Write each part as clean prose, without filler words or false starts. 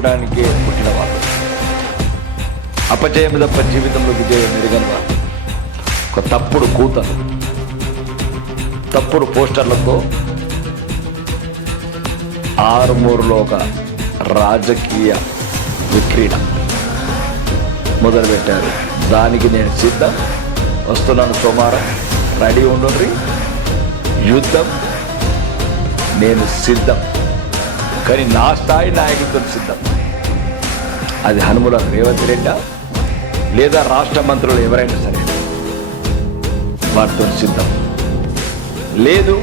ఓడిపోవడానికే పుట్టిన వాళ్ళు, అపజయం తప్ప జీవితంలో విజయం ఎరగని వాళ్ళు, ఒక తప్పుడు కూతలు, తప్పుడు పోస్టర్లతో ఆరుమూరులో ఒక రాజకీయ విక్రీడ మొదలుపెట్టారు. దానికి నేను సిద్ధం, వస్తున్నాను సోమవారం, రెడీ ఉండండి. యుద్ధం నేను సిద్ధం, కానీ నా స్థాయి నాయకులతో సిద్ధం. అది హనుమల రేవంత్ రెడ్డి లేదా రాష్ట్ర మంత్రులు ఎవరైనా సరే వారితో సిద్ధం. లేదు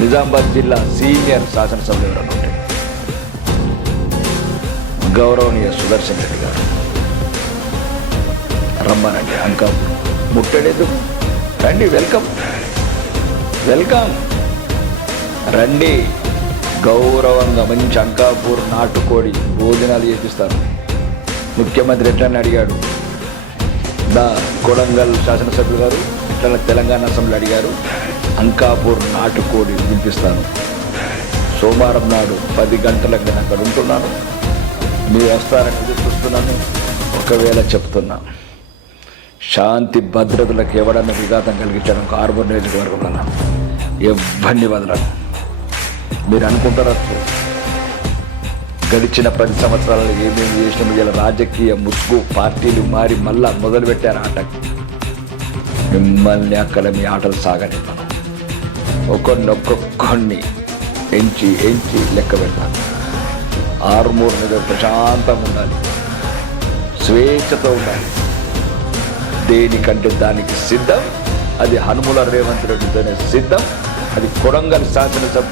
నిజామాబాద్ జిల్లా సీనియర్ శాసనసభ్యులు ఎవరైనా ఉంటే గౌరవనీయ సుదర్శన్ రెడ్డి గారు రమ్మనండి. అంకాపూర్ ముట్టడేదు, రండి, వెల్కమ్ వెల్కమ్, రండి. గౌరవంగా మంచి అంకాపూర్ నాటుకోడి భోజనాలు చేపిస్తారు. ముఖ్యమంత్రి ఎట్లని అడిగాడు, కొడంగల్ శాసనసభ్యులు గారు ఇట్లా తెలంగాణ అసెంబ్లీ అడిగారు, అంకాపూర్ నాటుకోడి వినిపిస్తాను. సోమవారం నాడు 10 గంటలకు నేను అక్కడ ఉంటున్నాను, మీరు వస్తారని చూస్తున్నాను. ఒకవేళ చెప్తున్నా, శాంతి భద్రతలకు ఎవడన్నా విఘాతం కలిగించడం ఆర్మూర్ నియోజకవర్గంలో ఎవరిని వదలడం. మీరు అనుకుంటారు గడిచిన 10 సంవత్సరాలలో ఏమేమి చేసినాము, ఇలా రాజకీయ ముసుగు పార్టీలు మారి మళ్ళా మొదలుపెట్టారు ఆట. మిమ్మల్ని అక్కడ మీ ఆటలు సాగనివ్వను. ఒక్కొక్కడిని ఎంచి లెక్క పెడతాను. ఆరుమూరు మీద ప్రశాంతంగా ఉండాలి, స్వేచ్ఛతో ఉండాలి. దేనికంటే దానికి సిద్ధం. అది హనుమల రేవంత్ రెడ్డితోనే సిద్ధం. అది కొడంగల్ శాసనసభ